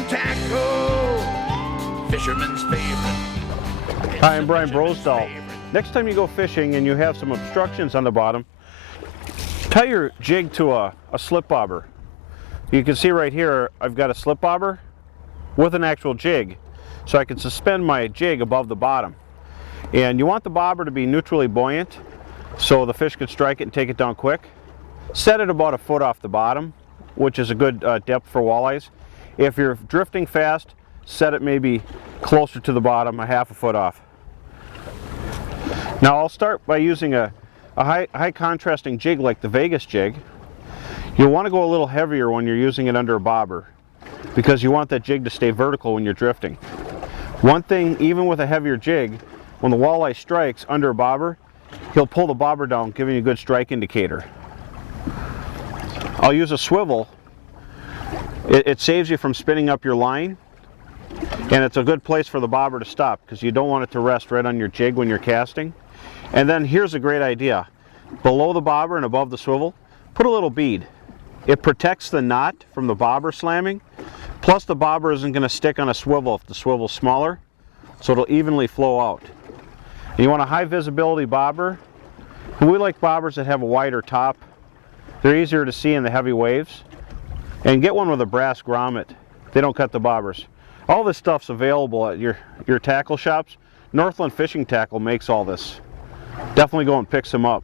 and tackle, fisherman's favorite. Hi, I'm Brian Brosdahl. Next time you go fishing and you have some obstructions on the bottom, tie your jig to a slip bobber. You can see right here I've got a slip bobber with an actual jig, so I can suspend my jig above the bottom. And you want the bobber to be neutrally buoyant so the fish can strike it and take it down quick. Set it about a foot off the bottom, which is a good depth for walleyes. If you're drifting fast, set it maybe closer to the bottom, a half a foot off. Now I'll start by using a high contrasting jig like the Vegas jig. You'll want to go a little heavier when you're using it under a bobber because you want that jig to stay vertical when you're drifting. One thing, even with a heavier jig, when the walleye strikes under a bobber, he'll pull the bobber down, giving you a good strike indicator. I'll use a swivel. It saves you from spinning up your line, and it's a good place for the bobber to stop because you don't want it to rest right on your jig when you're casting. And then here's a great idea. Below the bobber and above the swivel, put a little bead. It protects the knot from the bobber slamming, plus the bobber isn't going to stick on a swivel if the swivel's smaller, so it'll evenly flow out. And you want a high visibility bobber. We like bobbers that have a wider top. They're easier to see in the heavy waves. And get one with a brass grommet. They don't cut the bobbers. All this stuff's available at your tackle shops. Northland Fishing Tackle makes all this. Definitely go and pick some up.